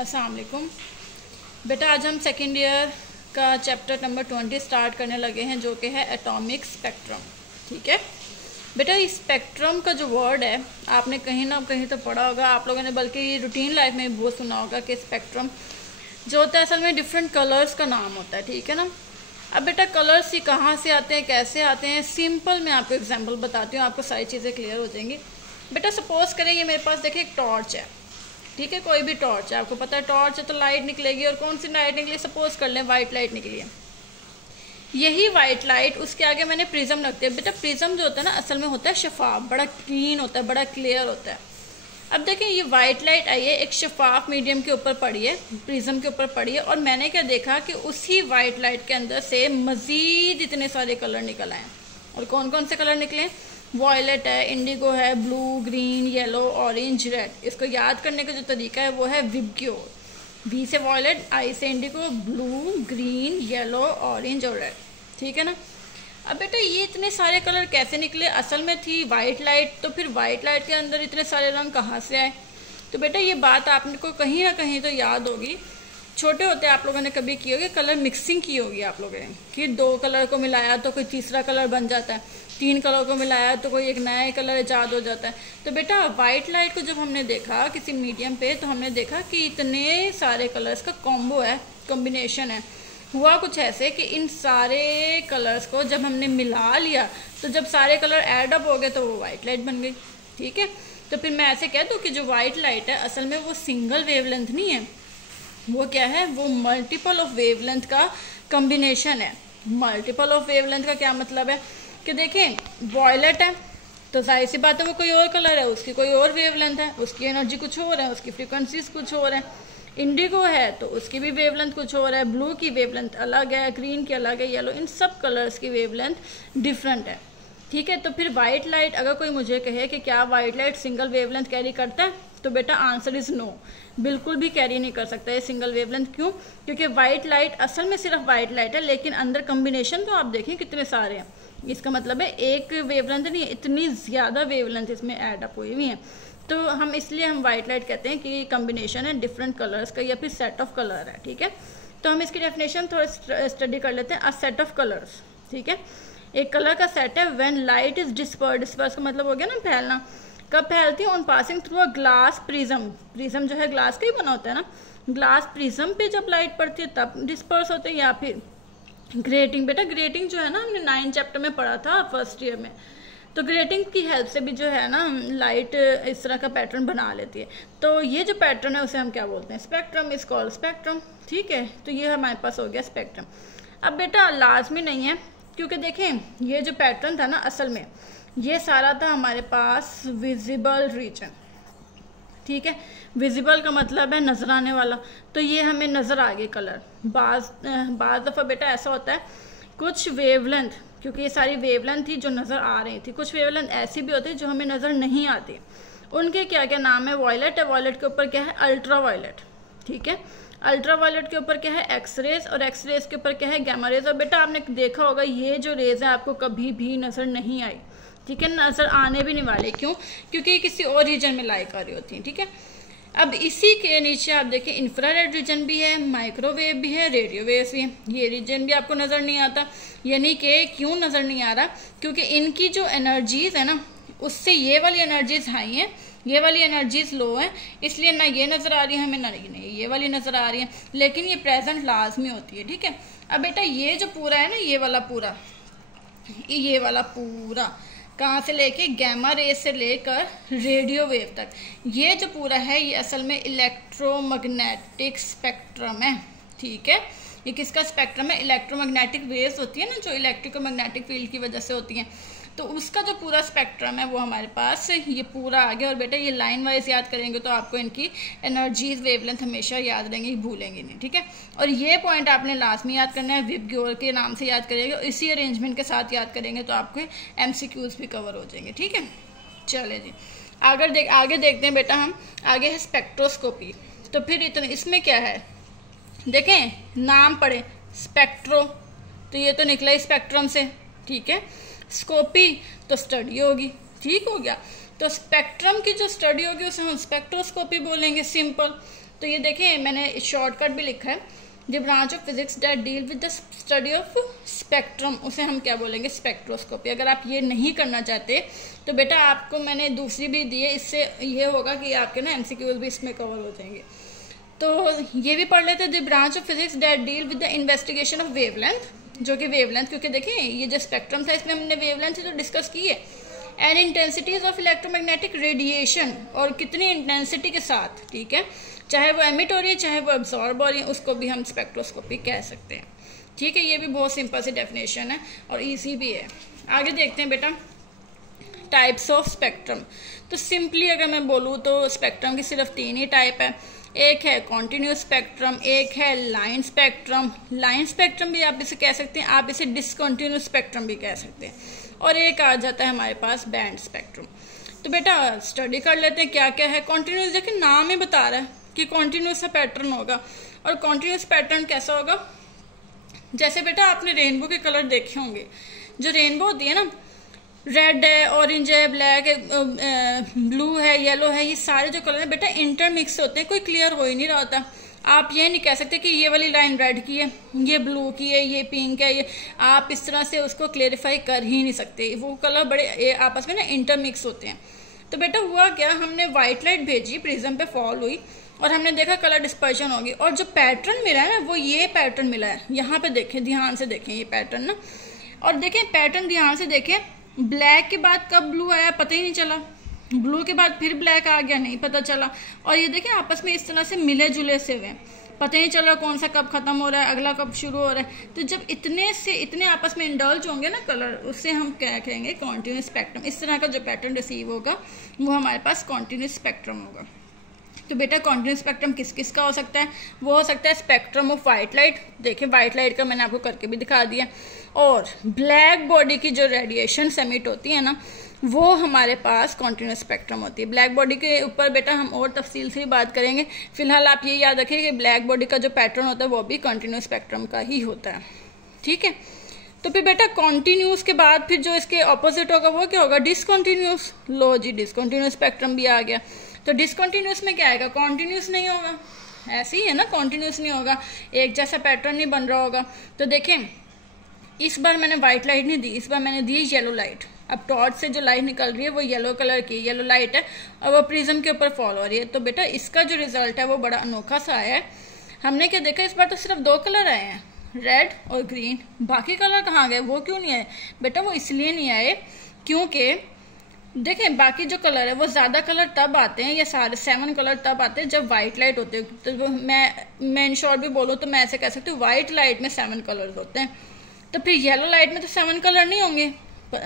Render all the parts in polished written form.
अस्सलाम वालेकुम बेटा, आज हम सेकेंड ईयर का चैप्टर नंबर 20 स्टार्ट करने लगे हैं, जो कि है एटॉमिक स्पेक्ट्रम। ठीक है बेटा, इस स्पेक्ट्रम का जो वर्ड है आपने कहीं ना कहीं तो पढ़ा होगा आप लोगों ने, बल्कि रूटीन लाइफ में भी बहुत सुना होगा कि स्पेक्ट्रम जो होता है असल में डिफरेंट कलर्स का नाम होता है। ठीक है ना। अब बेटा कलर्स ही कहाँ से आते हैं, कैसे आते हैं, सिंपल मैं आपको एग्जाम्पल बताती हूँ, आपको सारी चीज़ें क्लियर हो जाएंगी। बेटा सपोज करें ये मेरे पास देखिए एक टॉर्च है। ठीक है, कोई भी टॉर्च है, आपको पता है टॉर्च है तो लाइट निकलेगी, और कौन सी लाइट निकली, सपोज कर लें वाइट लाइट निकली है। यही वाइट लाइट उसके आगे मैंने प्रिज्म रख दिया। बेटा प्रिज्म जो होता है ना असल में होता है शफाफ, बड़ा क्लीन होता है, बड़ा क्लियर होता है। अब देखें ये वाइट लाइट आई है, एक शफाफ मीडियम के ऊपर पड़ी है, प्रिज्म के ऊपर पड़ी है, और मैंने क्या देखा कि उसी वाइट लाइट के अंदर से मजीद इतने सारे कलर निकल आए। और कौन कौन से कलर निकले? वॉयलेट है, इंडिगो है, blue, green, yellow, orange, red. इसको याद करने का जो तरीका है वो है विबग्यो। वी से वॉयलेट, आई से Indigo, blue, green, yellow, orange और रेड। ठीक है ना। अब बेटा ये इतने सारे कलर कैसे निकले? असल में थी वाइट लाइट, तो फिर वाइट लाइट के अंदर इतने सारे रंग कहाँ से आए? तो बेटा ये बात आपको कहीं ना कहीं तो याद होगी, छोटे होते आप लोगों ने कभी की होगी, कलर मिक्सिंग की होगी आप लोगों ने, कि दो कलर को मिलाया तो कोई तीसरा कलर बन जाता है, तीन कलर को मिलाया तो कोई एक नया कलर ईजाद हो जाता है। तो बेटा वाइट लाइट को जब हमने देखा किसी मीडियम पे, तो हमने देखा कि इतने सारे कलर्स का कॉम्बो है, कॉम्बिनेशन है। हुआ कुछ ऐसे कि इन सारे कलर्स को जब हमने मिला लिया, तो जब सारे कलर एड अप हो गए तो वो वाइट लाइट बन गई। ठीक है, तो फिर मैं ऐसे कह दूँ कि जो वाइट लाइट है असल में वो सिंगल वेवलेंथ नहीं है, वो क्या है, वो मल्टीपल ऑफ वेवलेंथ का कॉम्बिनेशन है। मल्टीपल ऑफ वेवलेंथ का क्या मतलब है कि देखें वॉयलेट है तो जाहिर सी बात है वो कोई और कलर है, उसकी कोई और वेवलेंथ है, उसकी एनर्जी कुछ और है, उसकी फ्रीक्वेंसीज कुछ और है। इंडिगो है तो उसकी भी वेवलेंथ कुछ और है, ब्लू की वेवलेंथ अलग है, ग्रीन की अलग है, येलो, इन सब कलर्स की वेवलेंथ डिफरेंट है। ठीक है, तो फिर वाइट लाइट अगर कोई मुझे कहे कि क्या white light single wavelength carry करता है, तो बेटा आंसर इज नो, बिल्कुल भी कैरी नहीं कर सकता है सिंगल वेवलेंथ। क्यों? क्योंकि वाइट लाइट असल में सिर्फ वाइट लाइट है, लेकिन अंदर कॉम्बिनेशन तो आप देखें कितने सारे हैं। इसका मतलब है एक वेवलेंथ नहीं, इतनी ज़्यादा वेवलेंथ इसमें ऐड अप हुई हुई हैं। तो हम इसलिए हम वाइट लाइट कहते हैं कि कॉम्बिनेशन है डिफरेंट कलर्स का, या फिर सेट ऑफ कलर है। ठीक है, तो हम इसकी डेफिनेशन थोड़ा स्टडी कर लेते हैं। अ सेट ऑफ कलर्स, ठीक है, एक कलर का सेट है when light is disperse. Disperse का मतलब हो गया ना फैलना। कब फैलती है? On passing through a glass prism. Prism जो है ग्लास का ही बना होता है ना, ग्लास प्रिज्म पे जब लाइट पड़ती है तब डिस्पर्स होते हैं। या फिर ग्रेटिंग, बेटा ग्रेटिंग जो है ना हमने 9 चैप्टर में पढ़ा था फर्स्ट ईयर में, तो ग्रेटिंग की हेल्प से भी जो है ना लाइट इस तरह का पैटर्न बना लेती है। तो ये जो पैटर्न है उसे हम क्या बोलते हैं? Spectrum is called spectrum. ठीक है, तो ये हमारे पास हो गया स्पेक्ट्रम। अब बेटा लाजमी नहीं है, क्योंकि देखें ये जो पैटर्न था ना असल में ये सारा था हमारे पास विजिबल रीजन। ठीक है, विजिबल का मतलब है नजर आने वाला, तो ये हमें नजर आ गए कलर। बाज दफ़ा बेटा ऐसा होता है कुछ वेवलेंथ, क्योंकि ये सारी वेवलेंथ थी जो नज़र आ रही थी, कुछ वेवलेंथ ऐसी भी होती है जो हमें नज़र नहीं आती, उनके क्या क्या नाम है? वॉयलेट है, वॉयलेट के ऊपर क्या है? Ultraviolet. ठीक है, अल्ट्रा वायलेट के ऊपर क्या है? एक्सरेज, और एक्सरेज के ऊपर क्या है? Gamma rays. और बेटा आपने देखा होगा ये जो रेज है आपको कभी भी नज़र नहीं आई। ठीक है, नज़र आने भी नहीं वाले। क्यों? क्योंकि किसी और रीजन में लाई कर रही होती हैं। ठीक है, अब इसी के नीचे आप देखें इंफ्रारेड रीजन भी है, माइक्रोवेव भी है, रेडियो वेव्स भी है। ये रीजन भी आपको नज़र नहीं आता, यानी कि क्यों नज़र नहीं आ रहा? क्योंकि इनकी जो एनर्जीज है ना उससे ये वाली एनर्जीज हाई हैं, ये वाली एनर्जीज लो है, इसलिए ना ये नज़र आ रही है हमें, ना ये वाली नज़र आ रही है, लेकिन ये प्रेजेंट लाजमी होती है। ठीक है, अब बेटा ये जो पूरा है ना ये वाला पूरा कहाँ से लेके गैमा रेज से लेकर रेडियो वेव तक, ये जो पूरा है ये असल में इलेक्ट्रोमैग्नेटिक स्पेक्ट्रम है। ठीक है, ये किसका स्पेक्ट्रम है? इलेक्ट्रोमैग्नेटिक वेव्स होती है ना जो इलेक्ट्रिकमैग्नेटिक फील्ड की वजह से होती हैं, तो उसका जो पूरा स्पेक्ट्रम है वो हमारे पास ये पूरा आ गया। और बेटा ये लाइन वाइज याद करेंगे तो आपको इनकी एनर्जीज वेवलेंथ हमेशा याद रहेंगी, भूलेंगे नहीं। ठीक है, और ये पॉइंट आपने लास्ट में याद करना है, विबग्योर के नाम से याद करेंगे, इसी अरेंजमेंट के साथ याद करेंगे तो आपके MCQs भी कवर हो जाएंगे। ठीक है, चले जी आगे देखते हैं बेटा हम। आगे है स्पेक्ट्रोस्कोपी। तो फिर इतने इसमें क्या है देखें, नाम पढ़े स्पेक्ट्रो, तो ये तो निकला स्पेक्ट्रम से। ठीक है, स्कोपी तो स्टडी होगी। ठीक हो गया, तो स्पेक्ट्रम की जो स्टडी होगी उसे हम स्पेक्ट्रोस्कोपी बोलेंगे, सिंपल। तो ये देखें मैंने शॉर्टकट भी लिखा है, the branch of physics that deal with the study of spectrum, उसे हम क्या बोलेंगे, स्पेक्ट्रोस्कोपी। अगर आप ये नहीं करना चाहते तो बेटा आपको मैंने दूसरी भी दी है, इससे ये होगा कि आपके ना MCQs भी इसमें कवर हो जाएंगे। तो ये भी पढ़ लेते हैं, the branch of physics that deal with the investigation of wavelength, जो कि वेवलेंथ, क्योंकि देखिए ये जो स्पेक्ट्रम था इसमें हमने वेवलेंथ तो डिस्कस की है, and intensities of electromagnetic radiation, और कितनी इंटेंसिटी के साथ, ठीक है, चाहे वो एमिट हो रही है चाहे वो एब्जॉर्ब हो रही है, उसको भी हम स्पेक्ट्रोस्कोपी कह सकते हैं। ठीक है, ये भी बहुत सिंपल सी डेफिनेशन है और ईजी भी है। आगे देखते हैं बेटा टाइप्स ऑफ स्पेक्ट्रम। तो सिंपली अगर मैं बोलूँ तो स्पेक्ट्रम की सिर्फ 3 ही टाइप है, एक है कॉन्टिन्यूस स्पेक्ट्रम, एक है लाइन स्पेक्ट्रम, लाइन स्पेक्ट्रम भी आप इसे कह सकते हैं, आप इसे डिसकंटिन्यूस स्पेक्ट्रम भी कह सकते हैं, और एक आ जाता है हमारे पास बैंड स्पेक्ट्रम। तो बेटा स्टडी कर लेते हैं क्या क्या है। कॉन्टिन्यूस, देखिए नाम ही बता रहा है कि कॉन्टिन्यूस पैटर्न होगा, और कॉन्टिन्यूस पैटर्न कैसा होगा, जैसे बेटा आपने रेनबो के कलर देखे होंगे, जो रेनबो होती है ना, रेड है, ऑरेंज है, ब्लैक है, ब्लू है, येलो है, ये सारे जो कलर है बेटा इंटरमिक्स होते हैं, कोई क्लियर हो ही नहीं रहा होता। आप ये नहीं कह सकते कि ये वाली लाइन रेड की है, ये ब्लू की है, ये पिंक है, ये आप इस तरह से उसको क्लेरिफाई कर ही नहीं सकते, वो कलर बड़े आपस में ना इंटरमिक्स होते हैं। तो बेटा हुआ क्या, हमने व्हाइट लाइट भेजी, प्रिज्म पे फॉल हुई और हमने देखा कलर डिस्पर्शन होगी, और जो पैटर्न मिला है ना वो ये पैटर्न मिला है। यहाँ पे देखें, ध्यान से देखें ये पैटर्न ना, और देखें पैटर्न ध्यान से देखें, ब्लैक के बाद कब ब्लू आया पता ही नहीं चला, ब्लू के बाद फिर ब्लैक आ गया नहीं पता चला, और ये देखें आपस में इस तरह से मिले जुले से हुए, पता ही नहीं चला कौन सा कब खत्म हो रहा है, अगला कब शुरू हो रहा है। तो जब इतने से इतने आपस में इंडल्ज होंगे ना कलर, उससे हम क्या कहेंगे, कॉन्टिन्यूस स्पेक्ट्रम। इस तरह का जो पैटर्न रिसीव होगा वो हमारे पास कॉन्टिन्यूस स्पेक्ट्रम होगा। तो बेटा कॉन्टिन्यूस स्पेक्ट्रम किस किस का हो सकता है, वो हो सकता है स्पेक्ट्रम ऑफ व्हाइट लाइट, देखिए व्हाइट लाइट का मैंने आपको करके भी दिखा दिया, और ब्लैक बॉडी की जो रेडिएशन एमिट होती है ना वो हमारे पास कॉन्टिन्यूस स्पेक्ट्रम होती है। ब्लैक बॉडी के ऊपर बेटा हम और तफसील से बात करेंगे, फिलहाल आप ये याद रखिए कि ब्लैक बॉडी का जो पैटर्न होता है वो भी कॉन्टिन्यूस स्पेक्ट्रम का ही होता है। ठीक है, तो फिर बेटा कॉन्टिन्यूस के बाद फिर जो इसके ऑपोजिट होगा वो क्या होगा, डिसकॉन्टिन्यूस। लो जी, डिसकॉन्टिन्यूस स्पेक्ट्रम भी आ गया। तो डिसकॉन्टिन्यूस में क्या आएगा, कॉन्टिन्यूस नहीं होगा, ऐसे ही है ना, कॉन्टिन्यूस नहीं होगा, एक जैसा पैटर्न नहीं बन रहा होगा। तो देखें इस बार मैंने व्हाइट लाइट नहीं दी, इस बार मैंने दी येलो लाइट। अब टॉर्च से जो लाइट निकल रही है वो येलो कलर की, येलो लाइट है, और वो प्रिज्म के ऊपर फॉल हो रही है। तो बेटा इसका जो रिजल्ट है वो बड़ा अनोखा सा आया है। हमने क्या देखा, इस बार तो सिर्फ 2 कलर आए हैं, रेड और ग्रीन, बाकी कलर कहाँ गए, वो क्यों नहीं आए बेटा, वो इसलिए नहीं आए क्योंकि देखें बाकी जो कलर है वो ज्यादा कलर तब आते हैं, या सारे 7 कलर तब आते हैं जब व्हाइट लाइट होते हैं। तो मैं इन शॉर्ट भी बोलूँ तो मैं ऐसे कह सकती हूँ, व्हाइट लाइट में 7 कलर होते हैं, तो फिर येलो लाइट में तो 7 कलर नहीं होंगे,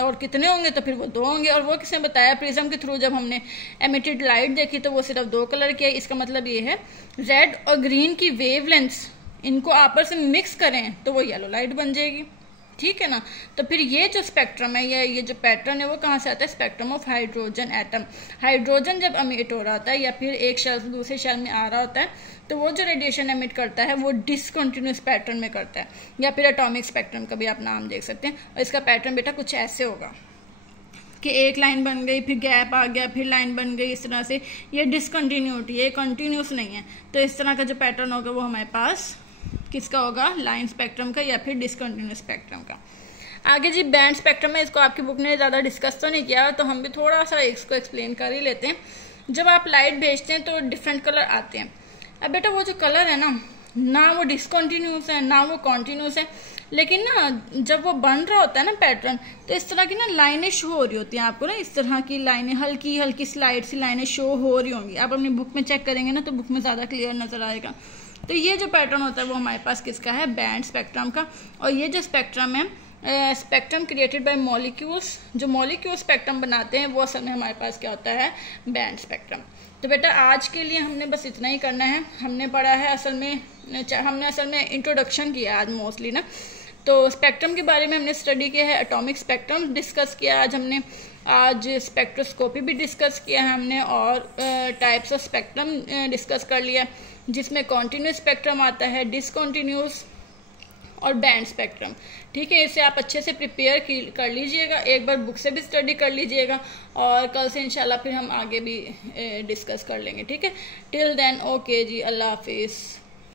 और कितने होंगे, तो फिर वो 2 होंगे। और वो किसने बताया, प्रिज्म के थ्रू जब हमने एमिटेड लाइट देखी तो वो सिर्फ 2 कलर की है। इसका मतलब ये है रेड और ग्रीन की वेवलेंथ्स इनको आपस में मिक्स करें तो वो येलो लाइट बन जाएगी। ठीक है ना, तो फिर ये जो स्पेक्ट्रम है, ये जो पैटर्न है वो कहाँ से आता है, spectrum of hydrogen atom. Hydrogen जब एमिट हो रहा होता है या फिर एक शेल से दूसरे शेल में आ रहा होता है, तो वो जो रेडिएशन एमिट करता है वो डिसकंटिन्यूस पैटर्न में करता है, या फिर एटॉमिक स्पेक्ट्रम का भी आप नाम देख सकते हैं। और इसका पैटर्न बेटा कुछ ऐसे होगा कि एक लाइन बन गई, फिर गैप आ गया, फिर लाइन बन गई, इस तरह से। ये डिसकंटिन्यूटी, ये कंटिन्यूस नहीं है। तो इस तरह का जो पैटर्न होगा वो हमारे पास किसका होगा, लाइन स्पेक्ट्रम का या फिर डिसकंटिन्यूस स्पेक्ट्रम का। आगे जी बैंड स्पेक्ट्रम है, इसको आपकी बुक ने ज़्यादा डिस्कस तो नहीं किया, तो हम भी थोड़ा सा इसको एक्सप्लेन कर ही लेते हैं। जब आप लाइट भेजते हैं तो डिफरेंट कलर आते हैं। अब बेटा वो जो कलर है ना वो डिसकंटिन्यूस है ना वो कॉन्टिन्यूस है, लेकिन ना जब वो बन रहा होता है ना पैटर्न, तो इस तरह की ना लाइनें शो हो रही होती हैं आपको ना, इस तरह की लाइनें, हल्की हल्की स्लाइड सी लाइनें शो हो रही होंगी। आप अपनी बुक में चेक करेंगे ना तो बुक में ज़्यादा क्लियर नजर आएगा। तो ये जो पैटर्न होता है वो हमारे पास किसका है, बैंड स्पेक्ट्रम का। और ये जो स्पेक्ट्रम है, स्पेक्ट्रम क्रिएटेड बाय मॉलिक्यूल्स, जो मॉलिक्यूल स्पेक्ट्रम बनाते हैं वो असल में हमारे पास क्या होता है, बैंड स्पेक्ट्रम। तो बेटा आज के लिए हमने बस इतना ही करना है। हमने पढ़ा है हमने असल में इंट्रोडक्शन किया आज मोस्टली ना, तो स्पेक्ट्रम के बारे में हमने स्टडी किया है, एटॉमिक स्पेक्ट्रम डिस्कस किया आज स्पेक्ट्रोस्कोपी भी डिस्कस किया है हमने, और टाइप्स ऑफ स्पेक्ट्रम डिस्कस कर लिया, जिसमें कॉन्टिन्यूस स्पेक्ट्रम आता है, डिसकॉन्टिन्यूस और बैंड स्पेक्ट्रम। ठीक है, इसे आप अच्छे से प्रिपेयर कर लीजिएगा, एक बार बुक से भी स्टडी कर लीजिएगा और कल से इंशाल्लाह फिर हम आगे भी डिस्कस कर लेंगे। ठीक है, टिल देन ओके जी, अल्लाह हाफिज़।